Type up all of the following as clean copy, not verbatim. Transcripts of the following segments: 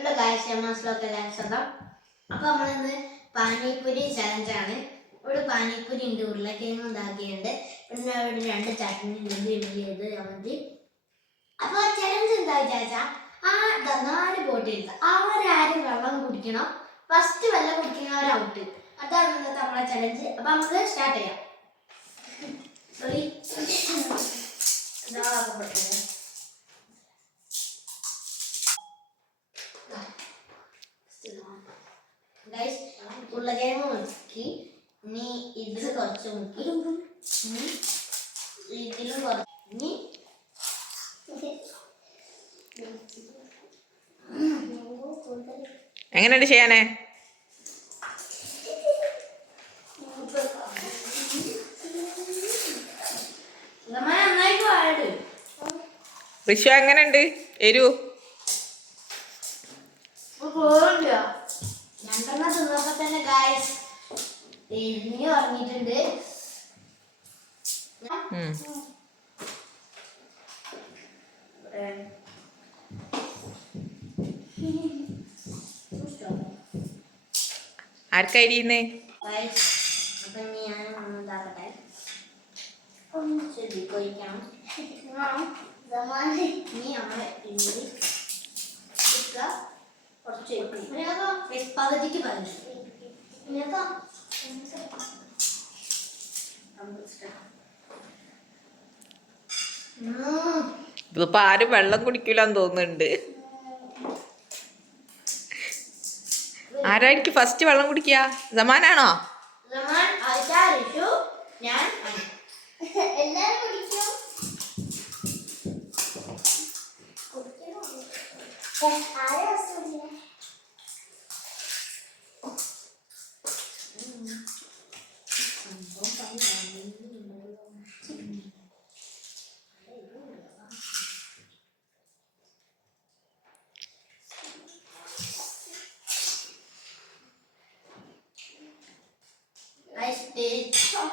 Hello guys, ഷമാസ്ലോക്ക് എല്ലാവരും സ്വന്തം. അപ്പോൾ നമ്മളിന്ന് പാനിപ്പൂരി ചലഞ്ചാണ്. ഇവിടെ പാനിപ്പൂരി ഉണ്ട്, ഉരുളക്കിഴങ്ങ് ഉണ്ടാക്കിയുണ്ട്, പിന്നെ ഇവിടെ 2 ചട്നി ഉണ്ട്, ഇഡ്ഡലി ചെയ്ത് മതി. അപ്പോൾ ചലഞ്ച് എന്താ വിചാരിച്ചാൽ 4 ബോട്ടിൽ എടുക്കുക. അവരാരും വെള്ളം കുടിക്കണം, ഫസ്റ്റ് വെള്ളം കുടിക്കുന്നവർ ഔട്ട്. അതാണ് ഇന്നത്തെ നമ്മളെ ചലഞ്ച്. അപ്പോൾ നമുക്ക് സ്റ്റാർട്ട് ചെയ്യാം. ഉരുളക്കിഴങ്ങ് മുക്കി, ഇനി ഇതിൽ കുറച്ച് മുക്കി, ഇതിലും കുറച്ച്, ഇനി എങ്ങനെയുണ്ട് ചെയ്യാനേ? ഋഷു എങ്ങനെയുണ്ട് എരു? 2 തിന്നപ്പോ തന്നെ ഗായ്സ് എരിഞ്ഞു പറഞ്ഞിട്ടുണ്ട്. ആർക്കായിരിക്കുന്നേ? അപ്പൊ ഞാൻ ഒന്നുണ്ടാക്കട്ടെ, ശ്രദ്ധിക്കൊഴിക്കണം. ഇനി നമ്മളെ ഇഞ്ചി കുറച്ച് പകുതിക്ക് പറഞ്ഞു. ഇതിപ്പോ ആരും വെള്ളം കുടിക്കൂലെന്ന് തോന്നുന്നുണ്ട്. ആരായിരിക്കും ഫസ്റ്റ് വെള്ളം കുടിക്കുക? സമാനാണോ?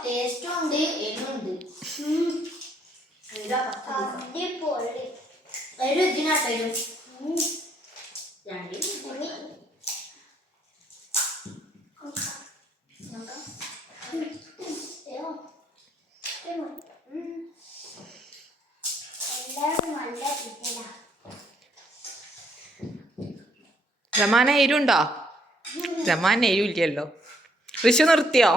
ടേസ്റ്റും ഉണ്ട്, എരിവുണ്ട്. എരു ഇതിനാട്ടോ എരു. രമാന എരുണ്ടോ? രമാന എരുല്ലല്ലോ. ഋഷു നിർത്തിയോ?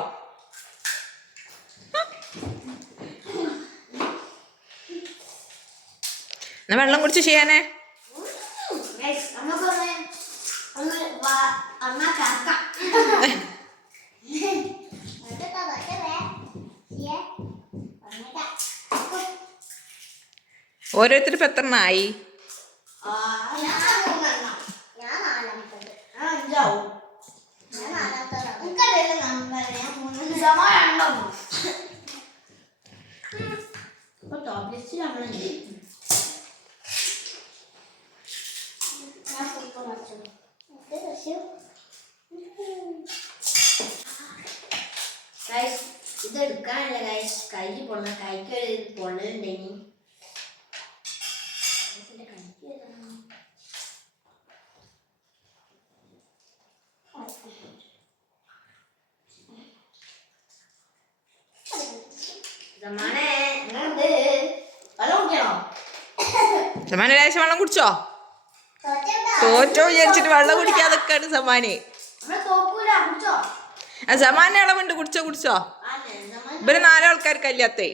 എന്നാ വെള്ളം കുടിച്ച് ചെയ്യാനേ? ഓരോരുത്തർ ഇപ്പൊ എത്രണ്ണായി? ഇത് എടുക്കാനല്ല ഗൈസ്, കൈ പൊണ്ണ, കൈക്കൊരു പൊണ്ണലുണ്ടെങ്കിൽ സമാന ലേശം വെള്ളം കുടിച്ചോ? തോറ്റോ വിചാരിച്ചിട്ട് വെള്ളം കുടിക്കാതൊക്കെയാണ് സമാന്. സമാന ഇളവുണ്ട്, കുടിച്ചോ കുടിച്ചോ. ഇവര് 4 ആൾക്കാർക്കല്ലാത്തേ.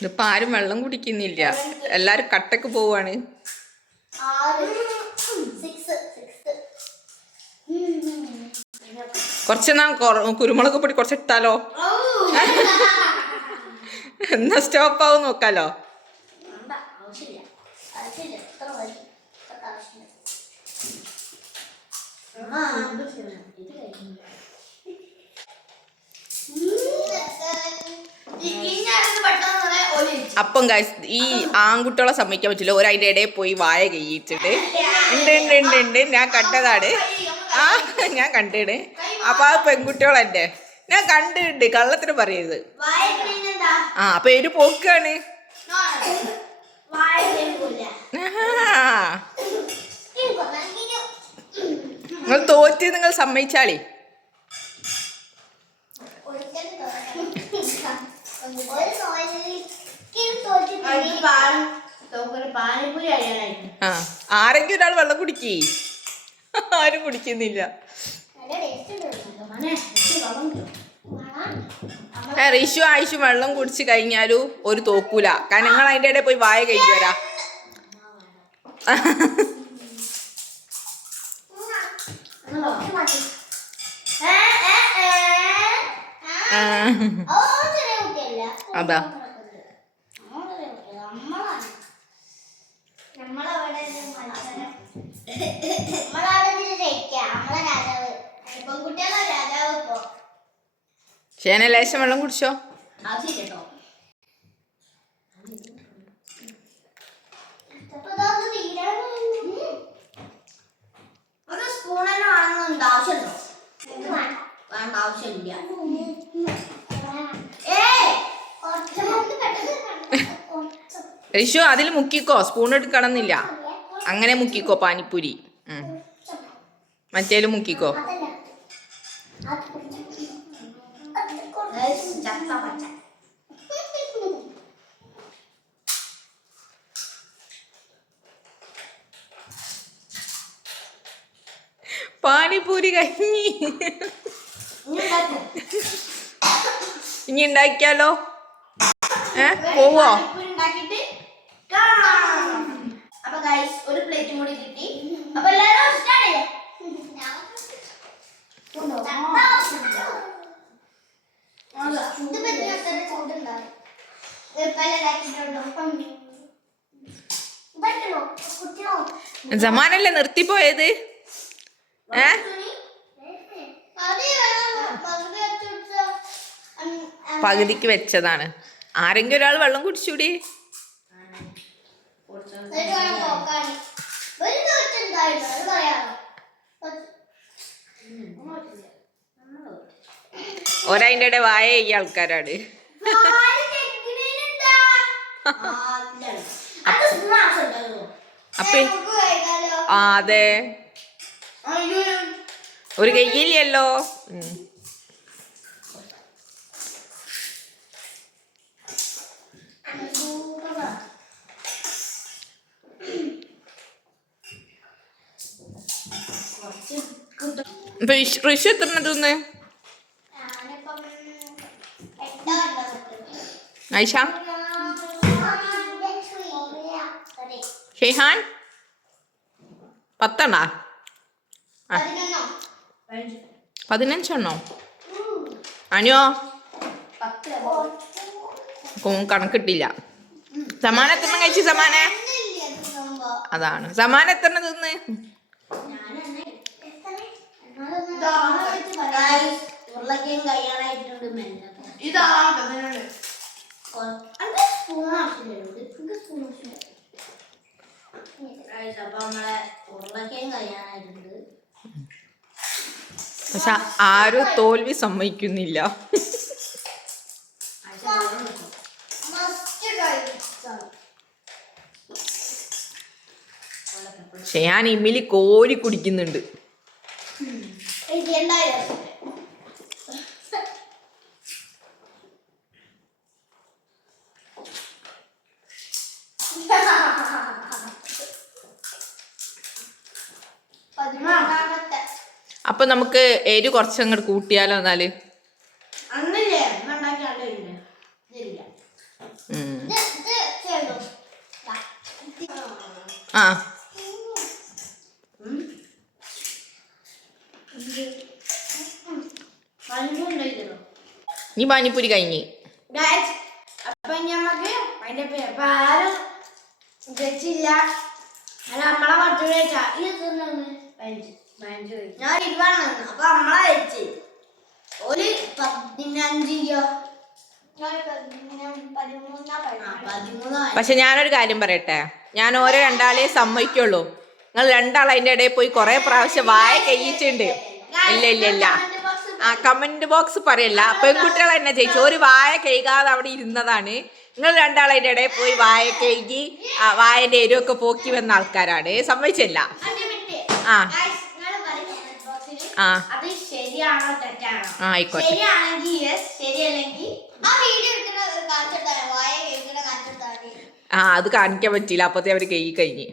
ഇതിപ്പോ ആരും വെള്ളം കുടിക്കുന്നില്ല, എല്ലാരും കട്ടക്ക് പോവാണ്. കുറച്ചെന്നാ കുരുമുളക് പൊടി കുറച്ചിട്ടാലോ? എന്നാ സ്റ്റോപ്പ് ആവും നോക്കാലോ. ഇത് കഴിഞ്ഞു. അപ്പം ഗൈസ് ഈ ആൺകുട്ടികളെ സമ്മതിക്കാൻ പറ്റില്ല. അതിൻ്റെ ഇടയിൽ പോയി വായ കഴിച്ചിട്ട് ഉണ്ട് ഉണ്ട് ഉണ്ട് ഉണ്ട് ഞാൻ കണ്ടതാണ്. ആ ഞാൻ കണ്ടിട്. അപ്പൊ ആ പെൺകുട്ടികളെന്നെ ഞാൻ കണ്ടിട്ടുണ്ട്. കള്ളത്തിന് പറയരുത്. ആ അപ്പൊ ഒരു പോക്കാണ്. നിങ്ങൾ തോറ്റ് നിങ്ങൾ സമ്മതിച്ചാളി. ആ ആരെങ്കിലും ഒരാൾ വെള്ളം കുടിക്കേ. ആരും കുടിക്കുന്നില്ല. റിഷു ആയിഷു വെള്ളം കുടിച്ച് കഴിഞ്ഞാലും ഒരു തോക്കൂല. കാരണം നിങ്ങൾ അതിൻ്റെ ഇടയിൽ പോയി വായ കഴിച്ചു വരാ. അതാ ഷേന ലേശം വെള്ളം കുടിച്ചോ. ഒരു സ്പൂൺ തന്നെ വാങ്ങുന്നുണ്ട്. ആവശ്യമുണ്ടോ? വേണ്ട, ആവശ്യമില്ല. റിഷു അതിൽ മുക്കിക്കോ. സ്പൂൺ എടുക്കണമെന്നില്ല. അങ്ങനെ മുക്കിക്കോ പാനിപ്പൂരി. മറ്റേലും മുക്കിക്കോ. പാനിപ്പൂരി കഴിഞ്ഞി. ഇനി ഉണ്ടാക്കിയാലോ? പോവോ? അപ്പൊ ഗൈസ് ഒരു പ്ലേറ്റും കൂടി കിട്ടി. അപ്പൊ എല്ലാരും സ്റ്റാർട്ട് ചെയ്യാം. ജമാനല്ലേ നിർത്തിപ്പോയത്? പകുതിക്ക് വെച്ചതാണ്. ആരെങ്കിലും ഒരാൾ വെള്ളം കുടിച്ചൂടി. ഒരതിൻ്റെ ഇടയിൽ വായ ഈ ആൾക്കാരാണ്. അപ്പൊ അതെ ഒരു കയ്യില്ലല്ലോ. ഇപ്പൊ ഋഷു എത്ര തിന്ന്? ഐഷ ഷെയ്ഹാൻ 10 15 അനിയോ കണക്കിട്ടില്ല. സമാന എത്ര കഴിച്ചു? സമാനെ അതാണ്. സമാന എത്ര തിന്ന്? പക്ഷെ ആരും തോൽവി സമ്മതിക്കുന്നില്ല. പക്ഷെ ഞാൻ ഇമ്മിലി കോരി കുടിക്കുന്നുണ്ട്. അപ്പൊ നമുക്ക് എരി കുറച്ചങ്ങോട്ട് കൂട്ടിയാലോ? എന്നാല് ആ നീ പാനിപ്പൂരി കഴിഞ്ഞ്. അപ്പൊ ഞമ്മക്ക് അതിന്റെ ആരും വെച്ചില്ല. അല്ല നമ്മളെ ബർത്ത്ഡേ ഞാൻ 20 അപ്പൊ നമ്മളെ വെച്ച് ഒരു 15 13 പക്ഷെ ഞാനൊരു കാര്യം പറയട്ടെ, ഞാൻ ഓരോ രണ്ടാളെ സമ്മതിക്കുള്ളൂ. നിങ്ങൾ രണ്ടാൾ അതിന്റെ ഇടയിൽ പോയി കുറെ പ്രാവശ്യം വായ കഴിയിട്ടുണ്ട്. ഇല്ല ഇല്ല ഇല്ല, ആ കമന്റ് ബോക്സ് പറയല്ല, പെൺകുട്ടികൾ തന്നെ ജയിച്ചു. ഒരു വായ കഴുകാതെ അവിടെ ഇരുന്നതാണ്. നിങ്ങൾ രണ്ടാൾ അതിന്റെ ഇടയിൽ പോയി വായ കഴുകി വായന്റെ എരിവൊക്കെ പോക്കി വന്ന ആൾക്കാരാണ്. സമ്മതിച്ചില്ല. ആ ആ അത് ശരിയാണോ തെറ്റാണോ? ആയിക്കോട്ടെ. ശരിയാണെങ്കിൽ യെസ്, ശരിയല്ലെങ്കിൽ ആ അത് കാണിക്കാൻ പറ്റിയില്ല, അപ്പത്തേ അവര് കഴുകി കഴിഞ്ഞ്.